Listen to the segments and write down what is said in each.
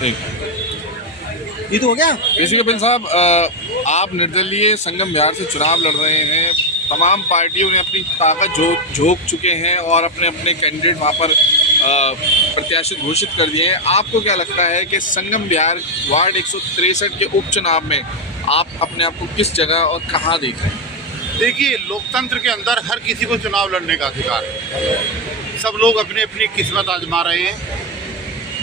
ये तो हो गया। ऋषि कपिल साहब, आप निर्दलीय संगम बिहार से चुनाव लड़ रहे हैं। तमाम पार्टियों ने अपनी ताकत झोंक चुके हैं और अपने अपने कैंडिडेट वहाँ पर प्रत्याशी घोषित कर दिए हैं। आपको क्या लगता है कि संगम बिहार वार्ड 163 के उपचुनाव में आप अपने आप को किस जगह और कहाँ देख रहे हैं? देखिए, लोकतंत्र के अंदर हर किसी को चुनाव लड़ने का अधिकार है। सब लोग अपनी अपनी किस्मत आजमा रहे हैं।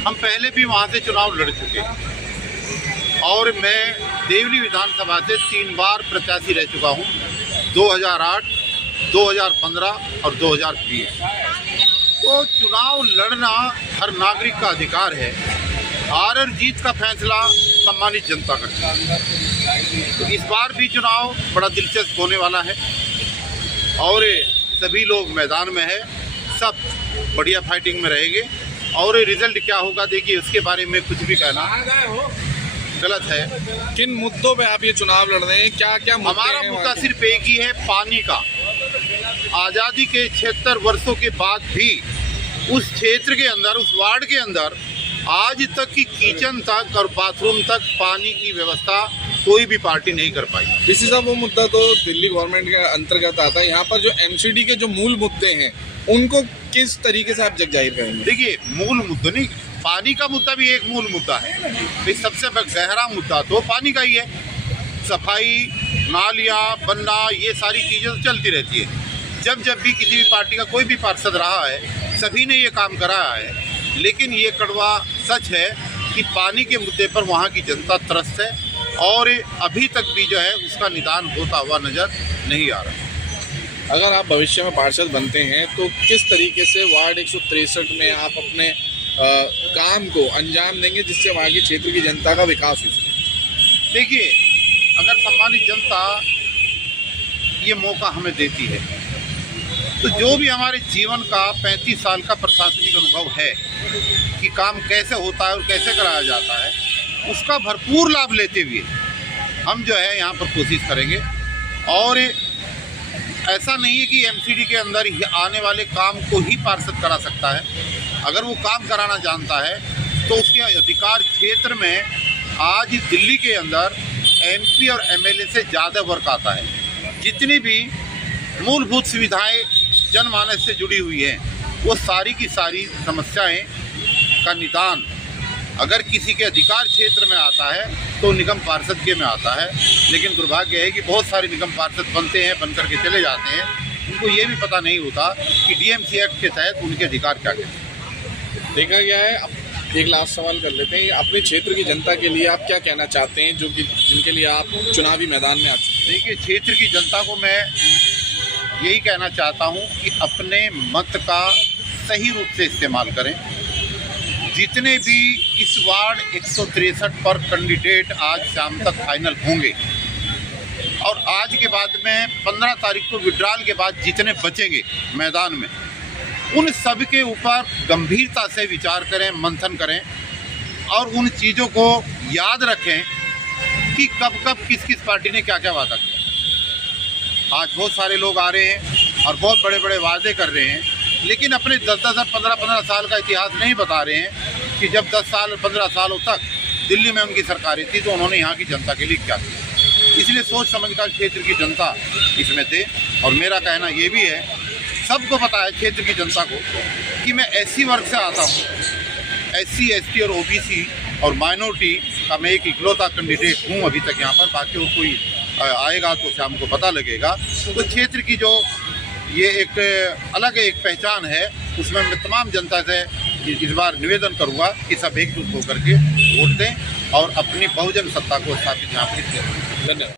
हम पहले भी वहाँ से चुनाव लड़ चुके हैं और मैं देवली विधानसभा से 3 बार प्रत्याशी रह चुका हूँ, 2008, 2015 और 2020। तो चुनाव लड़ना हर नागरिक का अधिकार है। हार और जीत का फैसला सम्मानित जनता करती है। तो इस बार भी चुनाव बड़ा दिलचस्प होने वाला है और सभी लोग मैदान में है, सब बढ़िया फाइटिंग में रहेंगे। और रिजल्ट क्या होगा, देखिए, उसके बारे में कुछ भी कहना गलत है। किन मुद्दों पे आप ये चुनाव लड़ रहे हैं? क्या क्या हमारा मुद्दा सिर्फ एक ही है, पानी का। आज़ादी के 76 वर्षों के बाद भी उस क्षेत्र के अंदर, उस वार्ड के अंदर आज तक की किचन तक और बाथरूम तक पानी की व्यवस्था कोई भी पार्टी नहीं कर पाई। इसी साहब, वो मुद्दा तो दिल्ली गवर्नमेंट के अंतर्गत आता है। यहाँ पर जो एमसीडी के जो मूल मुद्दे हैं उनको किस तरीके से आप जगजाहिर करेंगे? देखिए, मूल मुद्दा नहीं, पानी का मुद्दा भी एक मूल मुद्दा है। इस सबसे गहरा मुद्दा तो पानी का ही है। सफाई, नालियाँ बनना, ये सारी चीज़ें तो चलती रहती है। जब भी किसी भी पार्टी का कोई भी पार्षद रहा है, सभी ने ये काम कराया है। लेकिन ये कड़वा सच है कि पानी के मुद्दे पर वहाँ की जनता त्रस्त है और अभी तक भी जो है उसका निदान होता हुआ नज़र नहीं आ रहा। अगर आप भविष्य में पार्षद बनते हैं तो किस तरीके से वार्ड 163 में आप अपने काम को अंजाम देंगे जिससे वहाँ की क्षेत्र की जनता का विकास हो सके? देखिए, अगर सम्मानित जनता ये मौका हमें देती है तो जो भी हमारे जीवन का 35 साल का प्रशासनिक अनुभव है कि काम कैसे होता है और कैसे कराया जाता है, उसका भरपूर लाभ लेते हुए हम जो है यहाँ पर कोशिश करेंगे। और ऐसा नहीं है कि एमसीडी के अंदर ही आने वाले काम को ही पार्षद करा सकता है। अगर वो काम कराना जानता है तो उसके अधिकार क्षेत्र में आज दिल्ली के अंदर एमपी और एमएलए से ज़्यादा वर्क आता है। जितनी भी मूलभूत सुविधाएं जनमानस से जुड़ी हुई हैं, वो सारी की सारी समस्याएं का निदान अगर किसी के अधिकार क्षेत्र में आता है तो निगम पार्षद के में आता है। लेकिन दुर्भाग्य है कि बहुत सारे निगम पार्षद बनते हैं, बन करके चले जाते हैं, उनको ये भी पता नहीं होता कि डीएमसी एक्ट के तहत उनके अधिकार क्या क्या देखा गया है। अब एक लास्ट सवाल कर लेते हैं, अपने क्षेत्र की जनता के लिए आप क्या कहना चाहते हैं जो कि जिनके लिए आप चुनावी मैदान में आ चुके हैं? देखिए, क्षेत्र की जनता को मैं यही कहना चाहता हूँ कि अपने मत का सही रूप से इस्तेमाल करें। जितने भी इस वार्ड 163 पर कैंडिडेट आज शाम तक फाइनल होंगे और आज के बाद में 15 तारीख को विड्रॉल के बाद जितने बचेंगे मैदान में, उन सब के ऊपर गंभीरता से विचार करें, मंथन करें और उन चीज़ों को याद रखें कि कब कब किस किस पार्टी ने क्या क्या वादा किया। आज बहुत सारे लोग आ रहे हैं और बहुत बड़े बड़े वादे कर रहे हैं, लेकिन अपने 10-10 और 15-15 साल का इतिहास नहीं बता रहे हैं कि जब 10 साल 15 सालों तक दिल्ली में उनकी सरकारें थी तो उन्होंने यहाँ की जनता के लिए क्या किया। इसलिए सोच समझकर क्षेत्र की जनता इसमें दे। और मेरा कहना ये भी है, सबको पता है क्षेत्र की जनता को कि मैं एससी वर्ग से आता हूँ। एससी, एसटी और ओबीसी और माइनॉरिटी का मैं एक इकलौता कैंडिडेट हूँ अभी तक यहाँ पर। बाकी वो कोई आएगा तो शाम को पता लगेगा। तो क्षेत्र की जो ये एक अलग एक पहचान है, उसमें मैं तमाम जनता से इस बार निवेदन करूंगा कि सब एकजुट होकर के वोट दें और अपनी बहुजन सत्ता को स्थापित यहाँ पर करें। धन्यवाद।